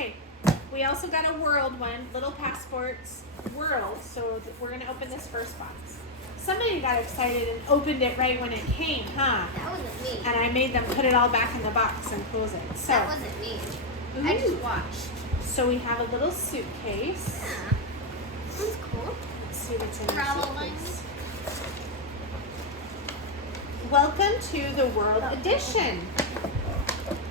Okay, we also got a world one, Little Passports World. So we're going to open this first box. Somebody got excited and opened it right when it came, huh? That wasn't me. And I made them put it all back in the box and close it. So That wasn't me. Ooh. I just watched. So we have a little suitcase. Yeah. That's cool. Let's see what's in the Probably. suitcase. Welcome to the World Edition.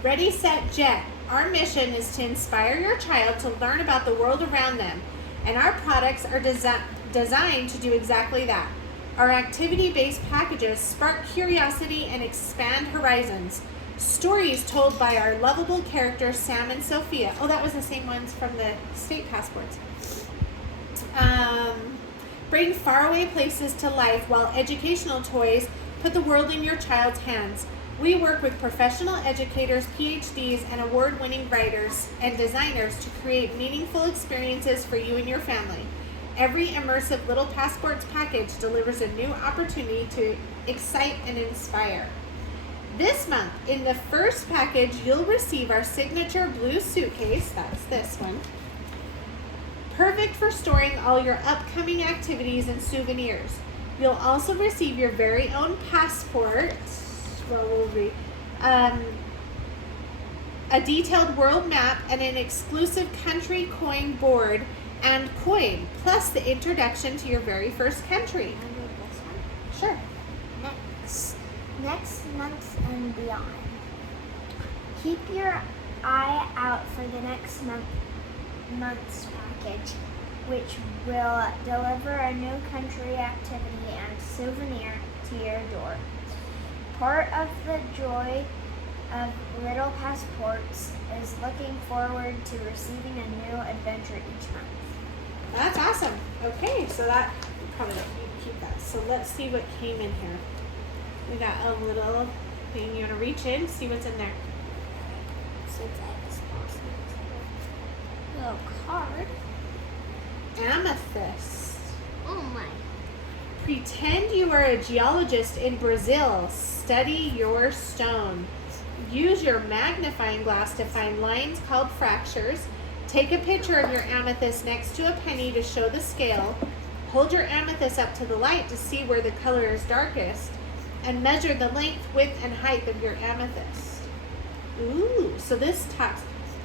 Ready, set, jet. Our mission is to inspire your child to learn about the world around them, and our products are designed to do exactly that. Our activity-based packages spark curiosity and expand horizons. Stories told by our lovable characters, Sam and Sophia. Oh, that was the same ones from the state passports. Bring faraway places to life, while educational toys put the world in your child's hands. We work with professional educators, PhDs, and award-winning writers and designers to create meaningful experiences for you and your family. Every immersive Little Passports package delivers a new opportunity to excite and inspire. This month, in the first package, you'll receive our signature blue suitcase. That's this one. Perfect for storing all your upcoming activities and souvenirs. You'll also receive your very own passport. Well, we'll read. A detailed world map and an exclusive country coin board and coin, plus the introduction to your very first country. Sure. Next month and beyond. Keep your eye out for the next month's package, which will deliver a new country activity and souvenir to your door. Part of the joy of Little Passports is looking forward to receiving a new adventure each month. That's awesome. Okay, so that we probably don't need to keep that. So let's see what came in here. We got a little thing. You want to reach in, see what's in there. Little card. Amethyst. Oh my. Pretend you are a geologist in Brazil. Study your stone. Use your magnifying glass to find lines called fractures. Take a picture of your amethyst next to a penny to show the scale. Hold your amethyst up to the light to see where the color is darkest. And measure the length, width, and height of your amethyst. Ooh, so this talks.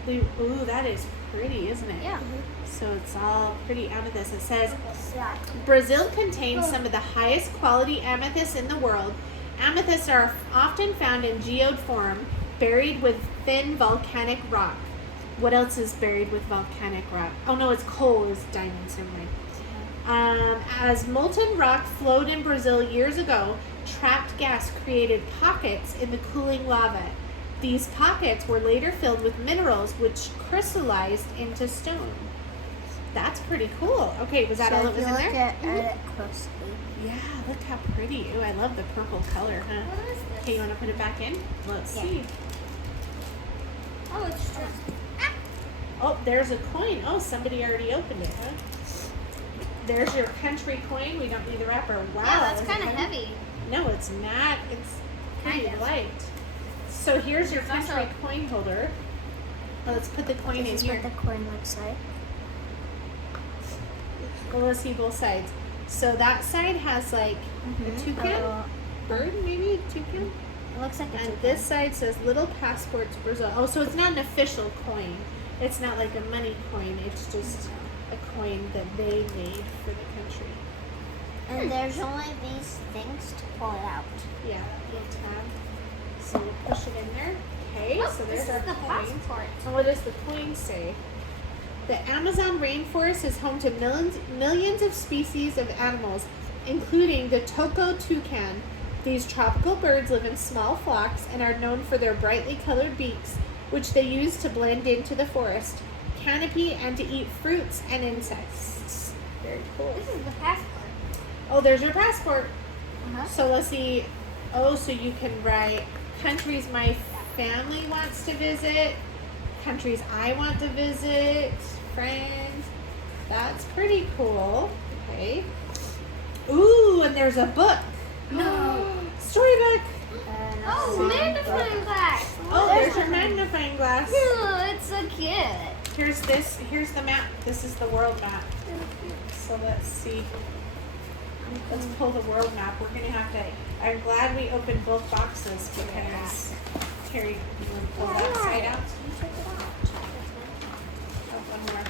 Ooh, that is pretty, isn't it? Yeah. So it's all pretty amethyst. It says, Brazil contains some of the highest quality amethysts in the world. Amethysts are often found in geode form, buried with thin volcanic rock. What else is buried with volcanic rock? Oh no, it's coal is diamonds, never mind. As molten rock flowed in Brazil years ago, trapped gas created pockets in the cooling lava. These pockets were later filled with minerals which crystallized into stone. That's pretty cool. Okay, was that all that was in there? Look at it closely. Yeah, look how pretty. Ooh, I love the purple color, huh? What is this? Okay, you want to put it back in? Let's Yeah. see. Oh, it's just. Oh, there's a coin. Oh, somebody already opened it, huh? There's your country coin. We don't need the wrapper. Wow. Yeah, that's is it kind of heavy. No, it's not. It's pretty Kind of. light. So here's your It's country also- coin holder. Let's put the coin in This is here. what the coin looks like. Well, let's see both sides. So that side has like a toucan bird, maybe toucan. It looks like a And toucan. this side says Little Passports Brazil. Oh, so it's not an official coin. It's not like a money coin. It's just a coin that they made for the country. And there's only these things to pull it out. Yeah, the tab. So we'll push it in there. Okay, Oh, so this there's is our the coin. passport. And what does the coin say? The Amazon rainforest is home to millions of species of animals, including the Toco toucan. These tropical birds live in small flocks and are known for their brightly colored beaks, which they use to blend into the forest, canopy, and to eat fruits and insects. Very cool. This is the passport. Oh, there's your passport. Uh-huh. So let's see. Oh, so you can write countries my family wants to visit, countries I want to visit, friends. That's pretty cool. Okay. Ooh, and there's a book. No. Storybook. Oh, magnifying glass. Oh, there's your magnifying glass. Oh, it's so cute. Here's the map. This is the world map. So let's see. Let's pull the world map. We're gonna have to, I'm glad we opened both boxes because Carrie, you want to pull that side out? Oh, one more.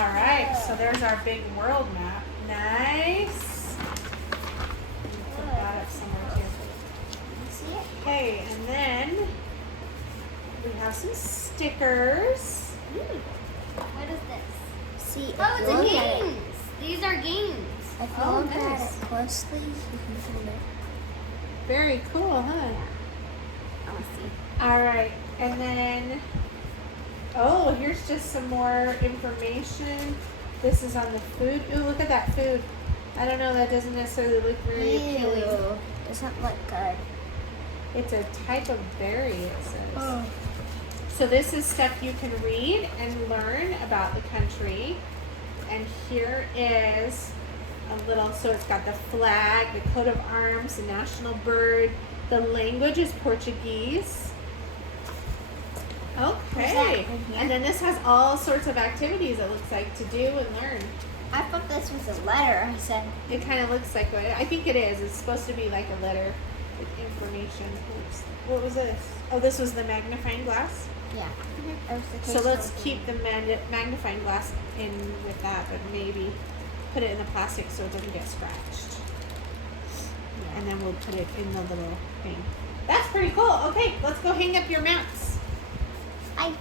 All right, so there's our big world map. Nice. Put that up somewhere too. See it? Okay, and then we have some stickers. What is this? See, if Oh, you it's look a at it, games. These are games. if you Oh, look at nice. it closely, you can kind of. Very cool, huh? I want to see. All right, and then, oh, here's just some more information. This is on the food. Ooh, look at that food. I don't know, that doesn't necessarily look very appealing. Ew, doesn't look good. It's a type of berry, it says. Oh. So this is stuff you can read and learn about the country. And here is a little, so it's got the flag, the coat of arms, the national bird. The language is Portuguese. Okay. in here? And then this has all sorts of activities, it looks like, to do and learn. I thought this was a letter. I said, It kind of looks like what, I think it is. It's supposed to be like a letter with information. Oops. What was this? Oh, this was the magnifying glass. yeah. So let's keep the magnifying glass in with that, but maybe put it in the plastic so it doesn't get scratched. And then we'll put it in the little thing. That's pretty cool. Okay, let's go hang up your maps. Bye.